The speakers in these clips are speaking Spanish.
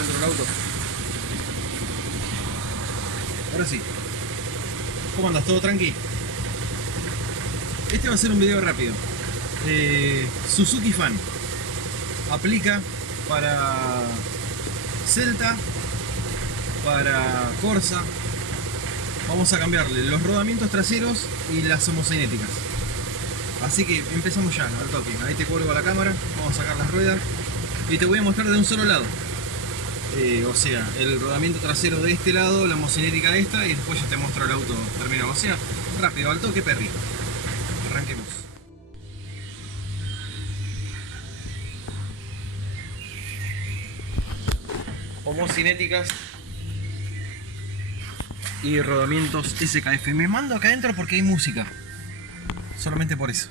dentro del auto. Ahora sí. ¿Cómo andas? ¿Todo tranqui? Este va a ser un video rápido. Suzuki Fan. Aplica para Celta, para Corsa. Vamos a cambiarle los rodamientos traseros y las homocinéticas. Así que empezamos ya, al toque. Ahí te cuelgo la cámara, vamos a sacar las ruedas y te voy a mostrar de un solo lado. O sea, el rodamiento trasero de este lado, la homocinética de esta, y después ya te muestro el auto terminado. O sea, rápido, al toque, perri. Arranquemos. Homocinéticas y rodamientos SKF. Me mando acá adentro porque hay música. Solamente por eso.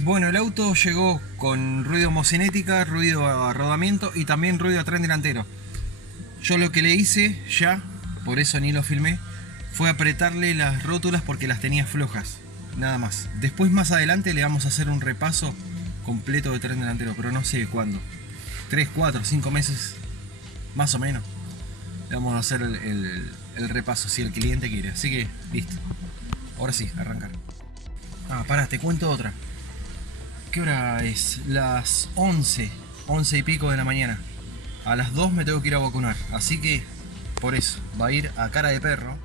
Bueno, el auto llegó con ruido homocinética, ruido a rodamiento y también ruido a tren delantero. Yo lo que le hice ya, por eso ni lo filmé, fue apretarle las rótulas porque las tenía flojas. Nada más. Después más adelante le vamos a hacer un repaso completo de tren delantero, pero no sé cuándo. 3, 4, 5 meses más o menos. Le vamos a hacer el repaso si el cliente quiere. Así que listo. Ahora sí, arrancar. Ah, pará, te cuento otra. ¿Qué hora es? Las 11 y pico de la mañana. A las 2 me tengo que ir a vacunar. Así que, por eso, va a ir a cara de perro.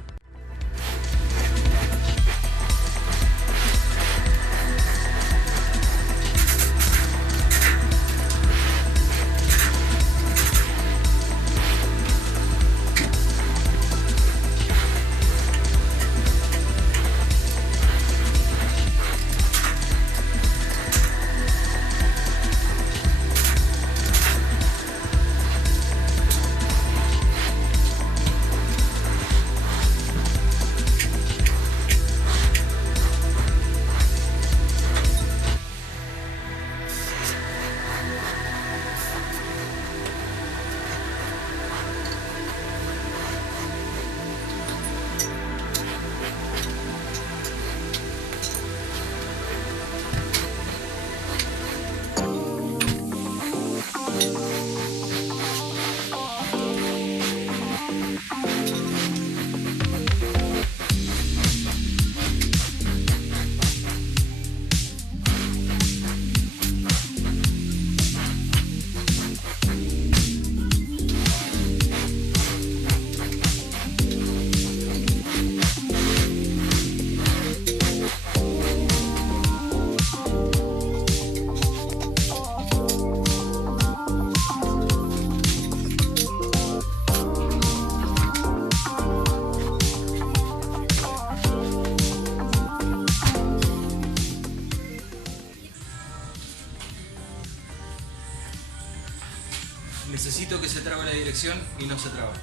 Necesito que se trabe la dirección y no se traba.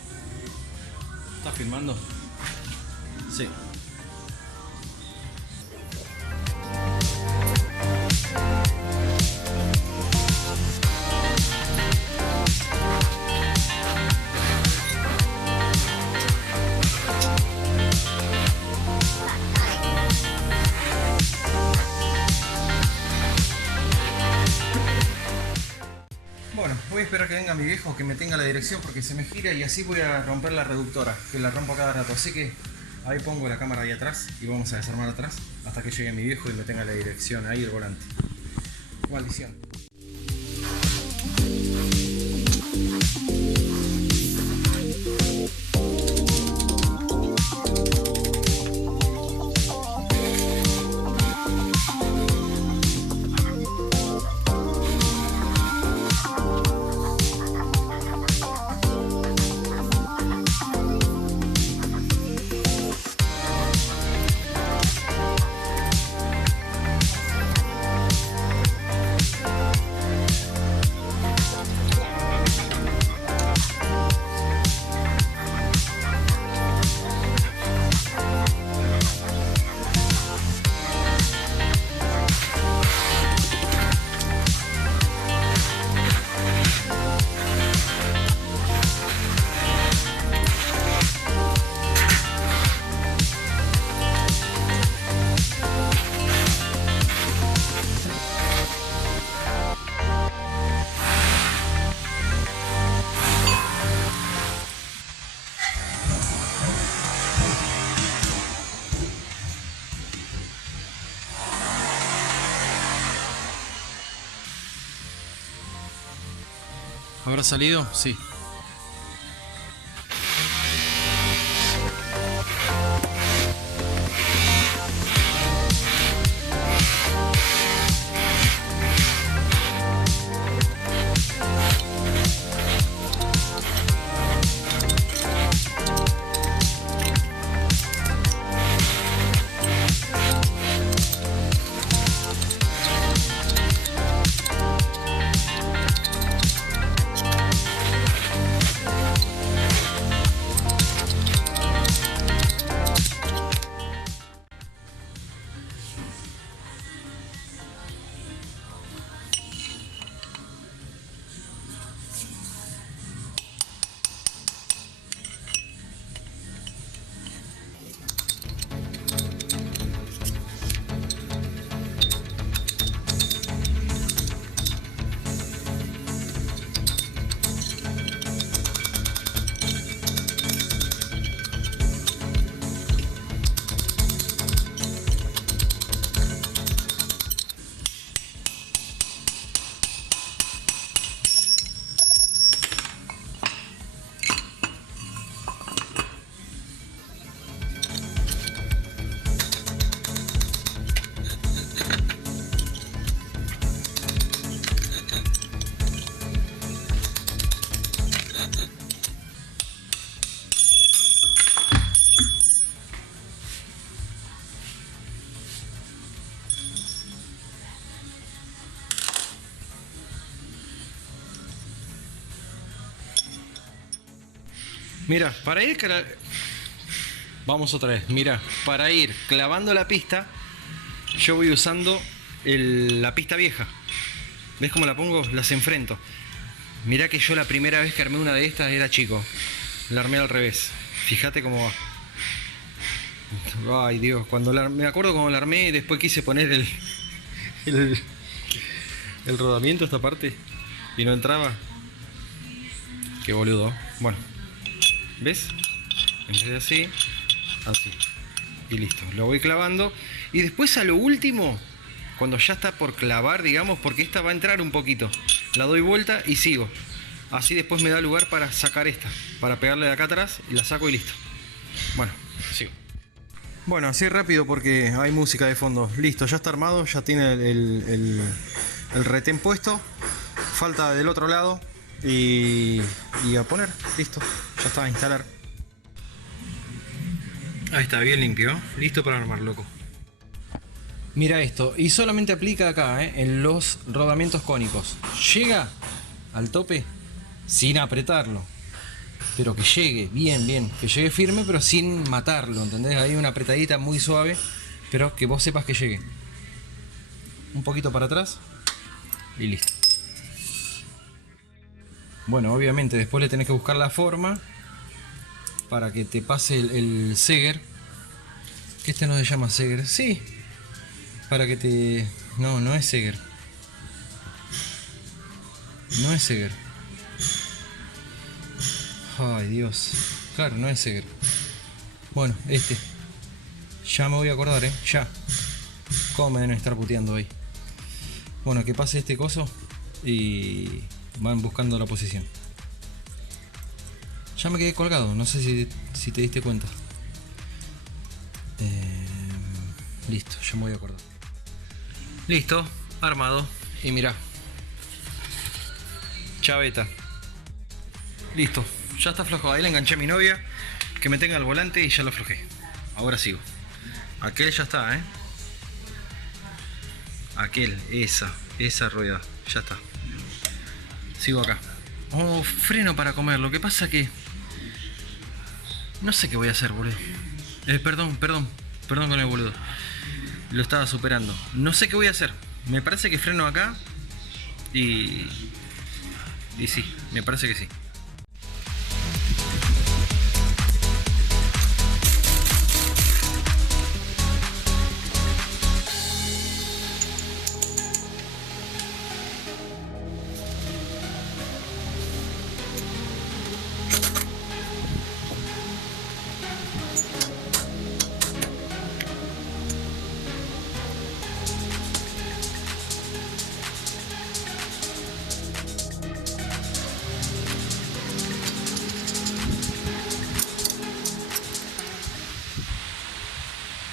¿Estás filmando? Sí. Bueno, voy a esperar que venga mi viejo, que me tenga la dirección porque se me gira y así voy a romper la reductora, que la rompo a cada rato. Así que ahí pongo la cámara ahí atrás y vamos a desarmar atrás hasta que llegue mi viejo y me tenga la dirección, ahí el volante. Maldición. ¿Habrá salido? Sí. Mira, vamos otra vez. Mira, para ir clavando la pista, yo voy usando la pista vieja. ¿Ves cómo la pongo? Las enfrento. Mirá que yo la primera vez que armé una de estas era chico. La armé al revés. Fíjate cómo va. Ay Dios, me acuerdo cuando la armé y después quise poner el rodamiento, esta parte, y no entraba. Qué boludo. Bueno, ¿ves? En vez de así, así. Y listo, lo voy clavando. Y después a lo último, cuando ya está por clavar, digamos, porque esta va a entrar un poquito, la doy vuelta y sigo. Así después me da lugar para sacar esta, para pegarle de acá atrás y la saco y listo. Bueno, sigo. Bueno, así rápido porque hay música de fondo. Listo, ya está armado, ya tiene el retén puesto. Falta del otro lado y a poner. Listo, ya está, a instalar. Ahí está, bien limpio. Listo para armar, loco. Mira esto, y solamente aplica acá, en los rodamientos cónicos. Llega al tope sin apretarlo, pero que llegue bien, que llegue firme pero sin matarlo, ¿entendés? Hay una apretadita muy suave, pero que vos sepas que llegue. Un poquito para atrás y listo. Bueno, obviamente después le tenés que buscar la forma para que te pase el Seger. Que este no se llama Seger, sí. Para que te... No es Seger. No es Seger. Ay Dios. Claro, no es Seger. Bueno, este. Ya me voy a acordar, ya. Cómo me deben estar puteando ahí. Bueno, que pase este coso y van buscando la posición. Ya me quedé colgado, no sé si te diste cuenta. Listo, ya me voy a acordar. Listo, armado. Y mirá, chaveta. Listo, ya está aflojado. Ahí le enganché a mi novia que me tenga el volante y ya lo aflojé. Ahora sigo. Aquel ya está, Aquel, esa rueda, ya está. Sigo acá. Oh, freno para comer. Lo que pasa que no sé qué voy a hacer, boludo. Perdón con el boludo. Lo estaba superando. No sé qué voy a hacer. Me parece que freno acá y sí, me parece que sí.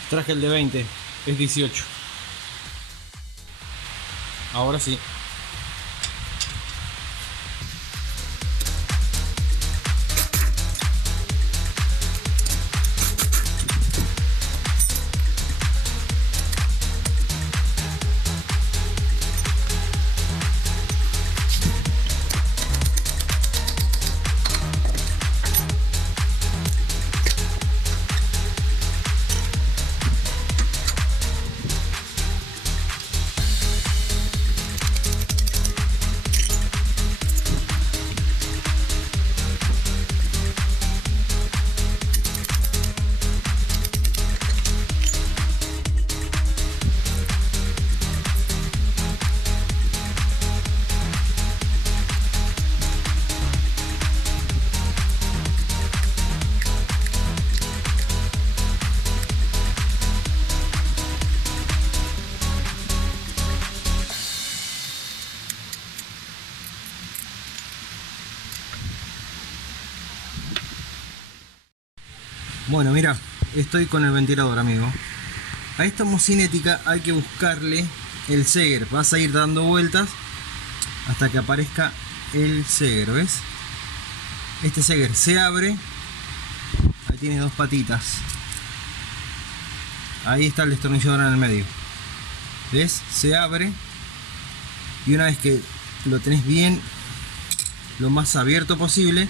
Traje el de 20, es 18. Ahora sí. Bueno, mira, estoy con el ventilador, amigo. A esta homocinética hay que buscarle el Seger. Vas a ir dando vueltas hasta que aparezca el Seger, ¿ves? Este Seger se abre. Ahí tiene dos patitas. Ahí está el destornillador en el medio. ¿Ves? Se abre. Y una vez que lo tenés bien, lo más abierto posible,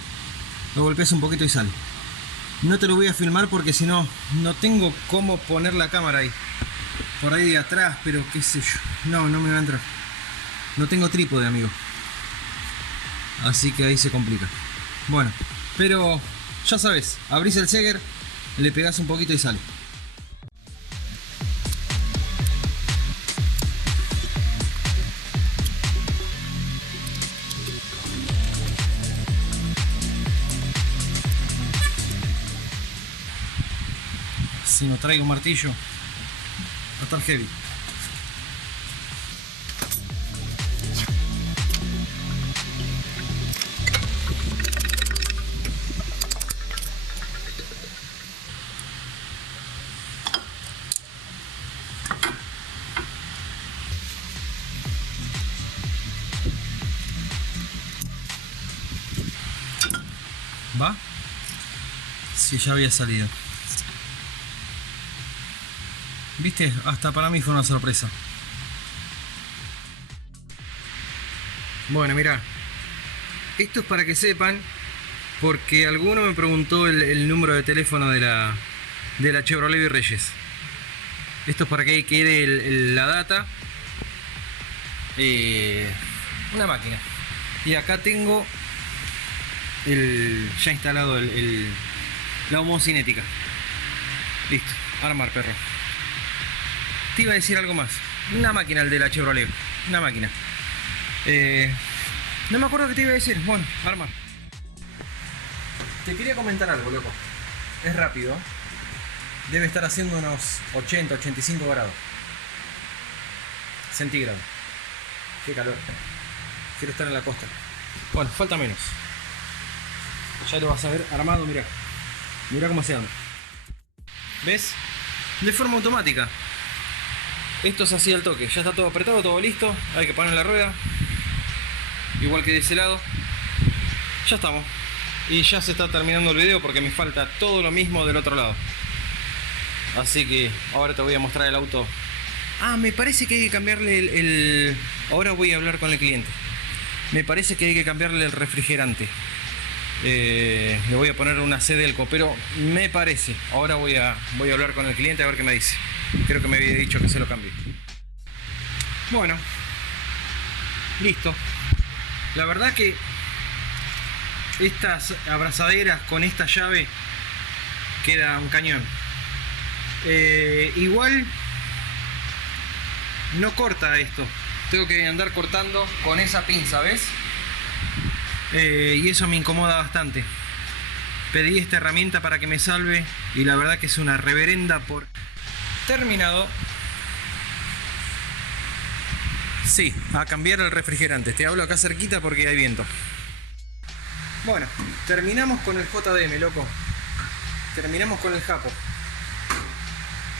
lo golpeas un poquito y sale. No te lo voy a filmar porque si no, no tengo cómo poner la cámara ahí. Por ahí de atrás, pero qué sé yo. No, no me va a entrar. No tengo trípode, amigo. Así que ahí se complica. Bueno, pero ya sabes, abrís el Seger, le pegás un poquito y sale. Si no traigo un martillo, va a estar heavy. ¿Va? Si ya había salido. ¿Viste? Hasta para mí fue una sorpresa. Bueno, mira, esto es para que sepan, porque alguno me preguntó el número de teléfono de la Chevrolet Virreyes. Esto es para que quede la data. Una máquina. Y acá tengo ya instalado la homocinética. Listo, armar, perro. Te iba a decir algo más. Una máquina, el de la Chevrolet. Una máquina. No me acuerdo qué te iba a decir. Bueno, armar. Te quería comentar algo, loco. Es rápido. Debe estar haciendo unos 80, 85 grados centígrados. Qué calor. Quiero estar en la costa. Bueno, falta menos. Ya lo vas a ver armado, mirá. Mirá cómo se anda. ¿Ves? De forma automática. Esto es así al toque. Ya está todo apretado, todo listo. Hay que poner la rueda. Igual que de ese lado. Ya estamos. Y ya se está terminando el video porque me falta todo lo mismo del otro lado. Así que ahora te voy a mostrar el auto. Ah, me parece que hay que cambiarle Ahora voy a hablar con el cliente. Me parece que hay que cambiarle el refrigerante. Le voy a poner una Cedelco, pero me parece. Ahora voy a hablar con el cliente a ver qué me dice. Creo que me había dicho que se lo cambie. Bueno, listo. La verdad que estas abrazaderas con esta llave queda un cañón. Igual no corta esto. Tengo que andar cortando con esa pinza, ¿ves? Y eso me incomoda bastante. Pedí esta herramienta para que me salve y la verdad que es una reverenda por... Terminado. Sí, a cambiar el refrigerante. Te hablo acá cerquita porque hay viento. Bueno, terminamos con el JDM, loco. Terminamos con el Japo.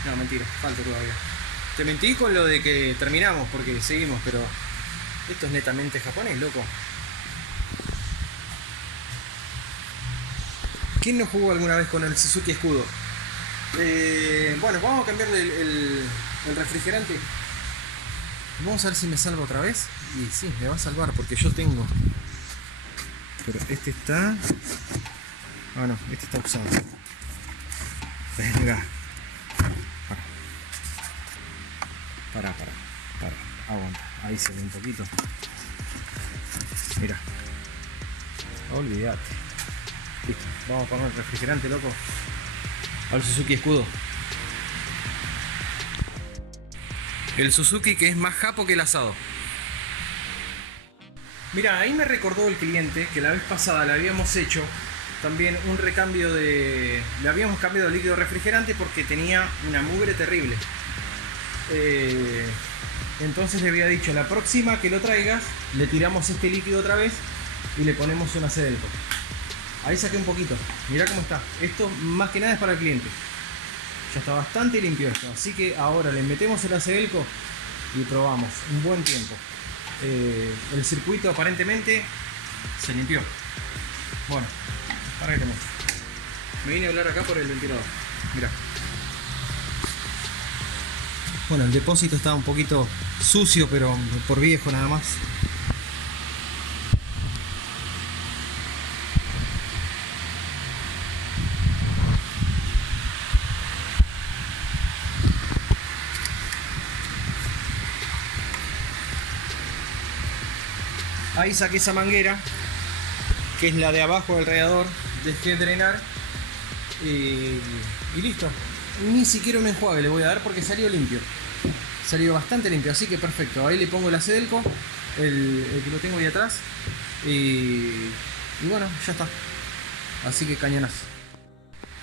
No, mentira, falta todavía. Te mentí con lo de que terminamos porque seguimos, pero esto es netamente japonés, loco. ¿Quién no jugó alguna vez con el Suzuki Escudo? Bueno, vamos a cambiarle el refrigerante. Vamos a ver si me salva otra vez. Y sí, me va a salvar porque yo tengo. Pero este está... Ah, no, este está usado. Venga. Para. Aguanta. Ahí se ve un poquito. Mira. Olvídate. Listo. Vamos a poner el refrigerante, loco. Al Suzuki Escudo. El Suzuki que es más japo que el asado. Mira, ahí me recordó el cliente que la vez pasada le habíamos hecho también un recambio de... Le habíamos cambiado el líquido refrigerante porque tenía una mugre terrible. Entonces le había dicho, la próxima que lo traigas, le tiramos este líquido otra vez y le ponemos una Acedelco. Ahí saqué un poquito. Mirá cómo está. Esto más que nada es para el cliente. Ya está bastante limpio esto. Así que ahora le metemos el Acedelco y probamos un buen tiempo. El circuito aparentemente se limpió. Bueno, para que te muestre. Me vine a hablar acá por el ventilador. Mirá. Bueno, el depósito estaba un poquito sucio, pero por viejo nada más. Ahí saqué esa manguera, que es la de abajo del radiador, dejé drenar y listo. Ni siquiera un enjuague le voy a dar porque salió limpio. Salió bastante limpio, así que perfecto. Ahí le pongo el Acedelco, el que lo tengo ahí atrás. Y bueno, ya está. Así que cañonazo.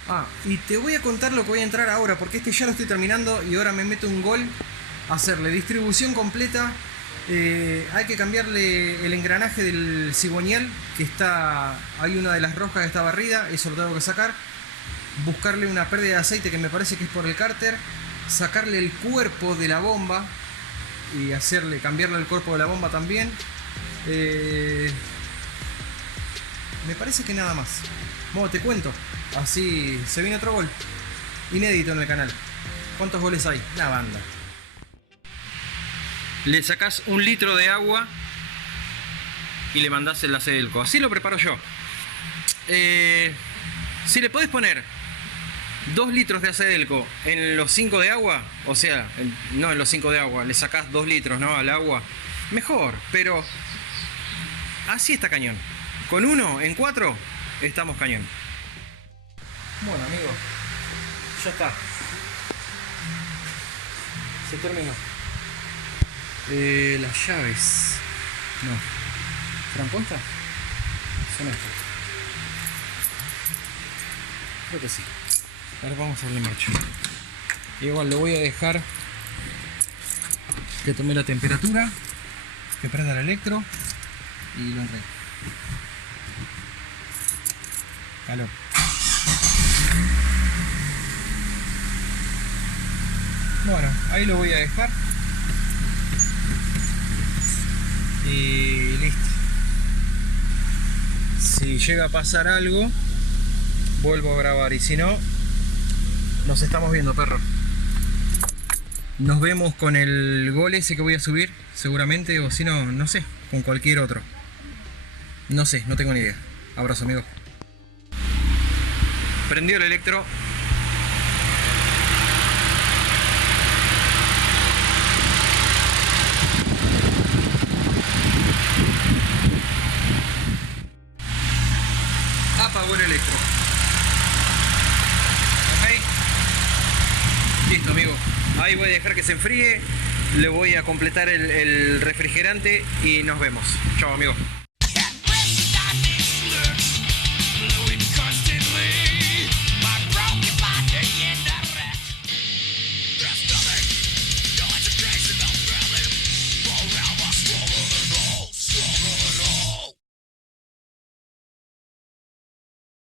Ah, y te voy a contar lo que voy a entrar ahora, porque este ya lo estoy terminando y ahora me meto un gol a hacerle distribución completa. Hay que cambiarle el engranaje del cigüeñal, que está... Hay una de las roscas que está barrida, eso lo tengo que sacar. Buscarle una pérdida de aceite que me parece que es por el cárter. Sacarle el cuerpo de la bomba y cambiarle el cuerpo de la bomba también. Me parece que nada más. Bueno, te cuento. Así se viene otro gol inédito en el canal. ¿Cuántos goles hay? La banda. Le sacás 1 litro de agua y le mandás el Acedelco. Así lo preparo yo. Si le podés poner 2 litros de Acedelco en los 5 de agua, o sea, no en los 5 de agua, le sacás 2 litros, ¿no?, al agua, mejor, pero así está cañón. Con 1 en 4 estamos cañón. Bueno, amigos, ya está. Se terminó. Las llaves. No. ¿Están puestas? Son estas. Creo que sí. Ahora vamos a darle marcha. Igual lo voy a dejar que tome la temperatura, que prenda el electro y lo enredo. Calor. Bueno, ahí lo voy a dejar. Y listo. Si llega a pasar algo, vuelvo a grabar, y si no, nos estamos viendo, perro. Nos vemos con el gol ese que voy a subir, seguramente, o si no, no sé, con cualquier otro. No sé, no tengo ni idea. Abrazo, amigo. Prendió el electro. Apagó el electro. Ok. Listo, amigo. Ahí voy a dejar que se enfríe. Le voy a completar el refrigerante y nos vemos. Chao, amigo. Just